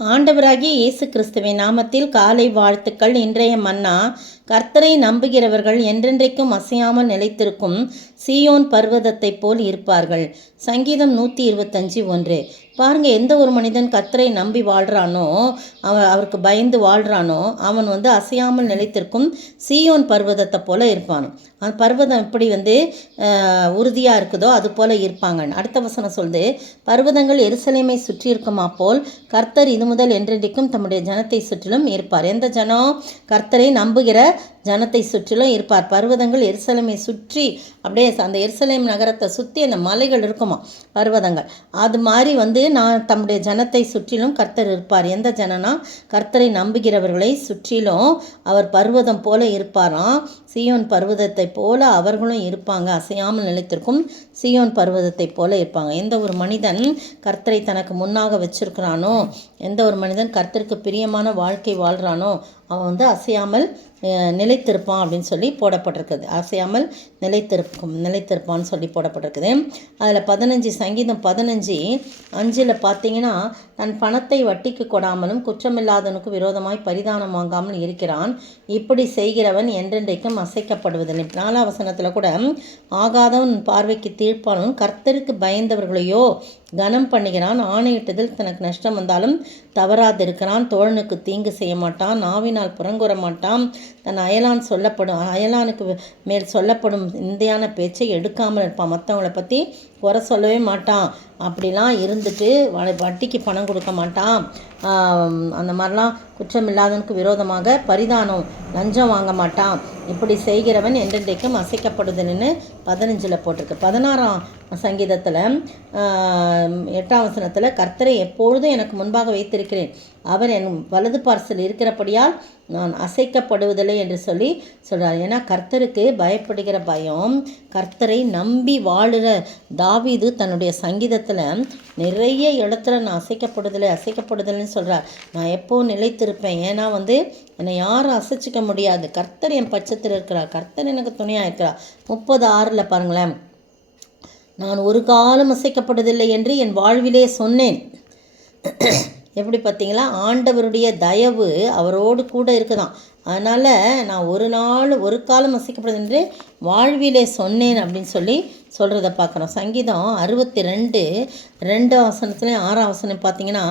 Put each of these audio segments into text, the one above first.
ஆண்டவராகிய இயேசு கிறிஸ்துவின் நாமத்தில் காலை வாழ்த்துக்கள். இன்றைய மன்னா, கர்த்தரை நம்புகிறவர்கள் என்றென்றைக்கும் அசையாமல் நிலைத்திருக்கும் சீயோன் பர்வதத்தைப் போல் இருப்பார்கள். சங்கீதம் 125:1. பாருங்க, எந்த ஒரு மனிதன் கர்த்தரை நம்பி வாழ்கிறானோ, அவருக்கு பயந்து வாழ்கிறானோ, அவன் அசையாமல் நிலைத்திருக்கும் சீயோன் பர்வதத்தை போல இருப்பான். அந்த பர்வதம் எப்படி உறுதியாக இருக்குதோ அது போல இருப்பாங்க. அடுத்த வசனம் சொல்லுது, பர்வதங்கள் எருசலேமை சுற்றி இருக்குமா போல் கர்த்தர் இது முதல் என்றென்றைக்கும் தம்முடைய ஜனத்தை சுற்றிலும் இருப்பார். எந்த ஜனம்? கர்த்தரை நம்புகிற ஜனத்தை சுற்றிலும் இருப்பார். பர்வதங்கள் எருசலேமை சுற்றி அப்படியே அந்த எருசலேம் நகரத்தை சுற்றி அந்த மலைகள் இருக்குமா, பர்வதங்கள். அது மாதிரி நான் தம்முடைய ஜனத்தை சுற்றிலும் கர்த்தர் இருப்பார். எந்த ஜனனா? கர்த்தரை நம்புகிறவர்களை சுற்றிலும் அவர் பர்வதம் போல இருப்பாராம். சீயோன் பர்வதத்தை போல அவர்களும் இருப்பாங்க. அசையாமல் நிலைத்திருக்கும் சீயோன் பர்வதத்தை போல இருப்பாங்க. எந்த ஒரு மனிதன் கர்த்தரை தனக்கு முன்னாக வச்சிருக்கிறானோ, எந்த ஒரு மனிதன் கர்த்தருக்கு பிரியமான வாழ்க்கை வாழ்கிறானோ, அவன் அசையாமல் நிலைத்திருப்பான் அப்படின்னு சொல்லி போடப்பட்டிருக்குது. அசையாமல் நிலைத்திருப்பான்னு சொல்லி போடப்பட்டிருக்குது. அதில் சங்கீதம் 15:5 பார்த்தீங்கன்னா, தன் பணத்தை வட்டிக்கு கொடாமலும் குற்றமில்லாதவனுக்கு விரோதமாய் பரிதானம் வாங்காமல் இருக்கிறான். இப்படி செய்கிறவன் என்றென்றைக்கும் அசைக்கப்படுவதில்லை. 4 வசனத்தில் கூட, ஆகாதவன் பார்வைக்கு தீர்ப்பானவன் கர்த்தருக்கு பயந்தவர்களையோ கனம் பண்ணுகிறான். ஆணையிட்டதில் தனக்கு நஷ்டம் வந்தாலும் தவறாதிருக்கிறான். தோழனுக்கு தீங்கு செய்ய மாட்டான். நாவினால் புறங்குற மாட்டான். தன் அயலானுக்கு மேல் சொல்லப்படும் இந்தியான பேச்சை எடுக்காமல் இருப்பான். மற்றவங்களை பற்றி குறை சொல்லவே மாட்டான். அப்படிலாம் இருந்துட்டு வட்டிக்கு பணம் கொடுக்க மாட்டான். அந்த மாதிரிலாம் குற்றமில்லாதவனுக்கு விரோதமாக பரிதானம், லஞ்சம் வாங்க மாட்டான். இப்படி செய்கிறவன் என்றென்றைக்கும் அசைக்கப்படுதுன்னு 15 போட்டிருக்கு. 16 சங்கீதத்தில் 8 வசனத்தில், கர்த்தரை எப்பொழுதும் எனக்கு முன்பாக வைத்திருக்கிறேன், அவர் என் வலது பார்சல் இருக்கிறபடியால் நான் அசைக்கப்படுவதில்லை என்று சொல்லி சொல்கிறார். ஏன்னா கர்த்தருக்கு பயப்படுகிற பயம், கர்த்தரை நம்பி வாழுற தாவீது தன்னுடைய சங்கீதத்தில் நிறைய இடத்துல நான் அசைக்கப்படுதலைன்னு சொல்கிறார். நான் எப்போ நிலைத்திருப்பேன், ஏன்னா என்னை யாரும் அசைச்சிக்க முடியாது. கர்த்தர் என் பட்சத்தில் இருக்கிறார், கர்த்தர் எனக்கு துணையாக இருக்கிறார். 30:6 பாருங்களேன், நான் ஒரு காலம் அசைக்கப்படுவதில்லை என்று என் வாழ்விலே சொன்னேன். எப்படி பார்த்தீங்களா? ஆண்டவருடைய தயவு அவரோடு கூட இருக்குதான். அதனால் நான் ஒரு காலம் அசைக்கப்படுது என்று வாழ்விலே சொன்னேன் அப்படின்னு சொல்லி சொல்கிறத பார்க்குறோம். சங்கீதம் 62:2 வசனத்துலேயும் 6 வசனம் பார்த்தீங்கன்னா,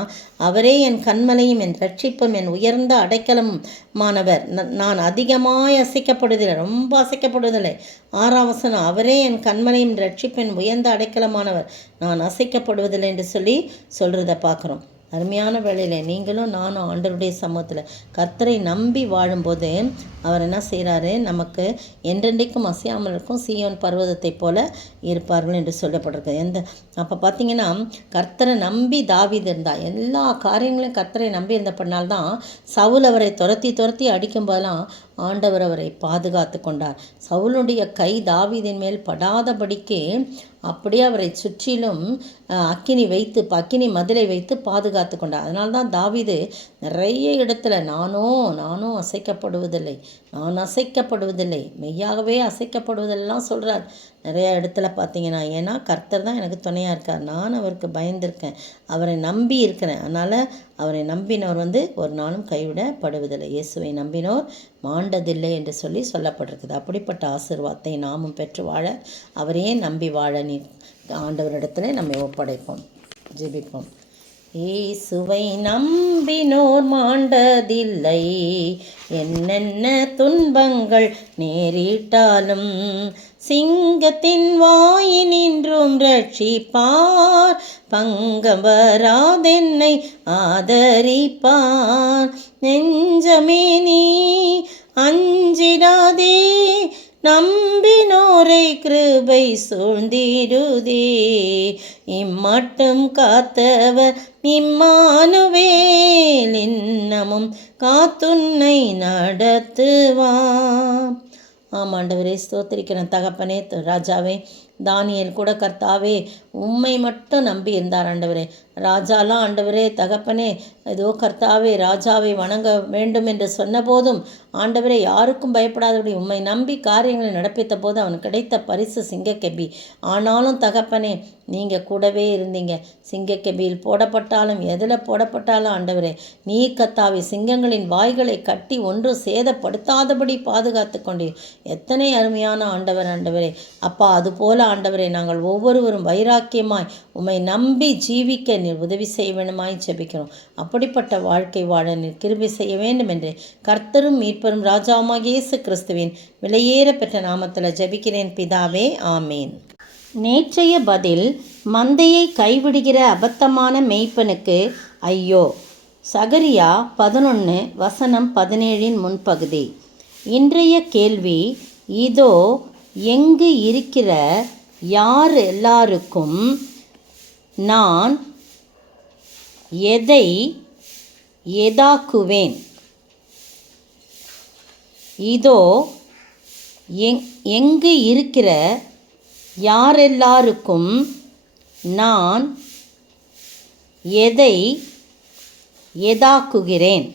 அவரே என் கண்மலையும் என் ரட்சிப்பும் என் உயர்ந்த அடைக்கலமானவர், நான் அதிகமாய் அசைக்கப்படுவதில்லை, ரொம்ப அசைக்கப்படுவதில்லை. 6 வசனம், அவரே என் கண்மலையும் ரட்சிப்பும் என் உயர்ந்த அடைக்கலமானவர், நான் அசைக்கப்படுவதில்லை என்று சொல்லி சொல்கிறத பார்க்குறோம். அருமையான வேளையில் நீங்களும் நானும் ஆண்டவருடைய சமூகத்தில் கர்த்தரை நம்பி வாழும்போது அவர் என்ன செய்கிறாரு? நமக்கு என்றென்றைக்கும் அசையாமல் இருக்கும் சீயோன் பர்வதத்தை போல இருப்பார்கள் என்று சொல்லப்பட்டிருக்கு. அப்போ பார்த்தீங்கன்னா, கர்த்தரை நம்பி தாவீது இருந்தால், எல்லா காரியங்களையும் கர்த்தரை நம்பி இருந்தபடினால்தான் சவுல் அவரை துரத்தி அடிக்கும்போதெல்லாம் ஆண்டவர் அவரை பாதுகாத்து கொண்டார். சவுலுடைய கை தாவீதின் மேல் படாதபடிக்கு அப்படியே அவரை சுற்றிலும் அக்கினி மதிலை வைத்து பாதுகாத்து கொண்டார். அதனால்தான் தாவீது நிறைய இடத்துல நானும் அசைக்கப்படுவதில்லை, மெய்யாகவே அசைக்கப்படுவதெல்லாம் சொல்கிறார் நிறைய இடத்துல பார்த்தீங்கன்னா. ஏன்னா கர்த்தர் தான் எனக்கு துணையாக இருக்கார், நான் அவருக்கு பயந்திருக்கேன், அவரை நம்பி இருக்கிறேன். அதனால் அவரை நம்பினோர் ஒரு நாளும் கைவிடப்படுவதில்லை. இயேசுவை நம்பினோர் மாண்டதில்லை என்று சொல்லி சொல்லப்பட்டிருக்குது. அப்படிப்பட்ட ஆசீர்வாதத்தை நாமும் பெற்று வாழ, அவரையே நம்பி வாழ ஆண்டவரிடத்துல நம்மை ஒப்படைப்போம். ஜெபிப்போம். இயேசுவை நம்பினோர் மாண்டதில்லை, என்னென்ன துன்பங்கள் நேரிட்டாலும் சிங்கத்தின் வாயினின்றும் ரட்சிப்பார், பங்கம் வராதென்னை ஆதரிப்பார். நெஞ்சமே நீ அஞ்சிடாதே, நம்பினோரை கிருபை சூழ்ந்திடுதே, இம்மட்டும் காத்தவர் இம்மானுவேல், இன்னமும் காத்துன்னை நடத்துவார். ஆமாண்டவரே, ஸ்தோத்திரிக்கிறேன் தகப்பனே, ராஜாவே. தானியேல் கூட கர்த்தாவே உம்மை மட்டும் நம்பி இருந்தார் ஆண்டவரே. ராஜாலாம் ஆண்டவரே தகப்பனே ஏதோ கர்த்தாவே ராஜாவை வணங்க வேண்டும் என்று சொன்னபோதும் ஆண்டவரே யாருக்கும் பயப்படாதபடி உம்மை நம்பி காரியங்களை நடப்பித்த போது அவனுக்கு கிடைத்த பரிசு சிங்கக்கெபி. ஆனாலும் தகப்பனே நீங்கள் கூடவே இருந்தீங்க. சிங்கக்கெபியில் போடப்பட்டாலும் எதில் போடப்பட்டாலும் ஆண்டவரே நீர் கர்த்தாவே சிங்கங்களின் வாய்களை கட்டி ஒன்றும் சேதப்படுத்தாதபடி பாதுகாத்து கொண்டீர். எத்தனை அருமையான ஆண்டவரே அப்பா. அதுபோல ஆண்டவரே நாங்கள் ஒவ்வொருவரும் வைராக்கியமாய் உம்மை நம்பி ஜீவிக்க நீர் உதவி செய்ய வேண்டுமாய் ஜெபிக்கிறோம். அப்படிப்பட்ட வாழ்க்கை வாழ நீர் கிருபை செய்ய வேண்டும் என்று கர்த்தரும் மீட்பரும் ராஜாவுமாகிய இயேசு கிறிஸ்துவின் விலையேற பெற்ற நாமத்தில் ஜெபிக்கிறேன் பிதாவே, ஆமேன். நேற்றைய பதில், மந்தையை கைவிடுகிற அபத்தமான மேய்ப்பனுக்கு ஐயோ. சகரியா 11:17 முன்பகுதி. இன்றைய கேள்வி, இதோ எங்கு இருக்கிற யார் எல்லாருக்கும் நான் எதை எதாக்குவேன்? இதோ எங்கு இருக்கிற யாரெல்லாருக்கும் நான் எதை எதாக்குகிறேன்?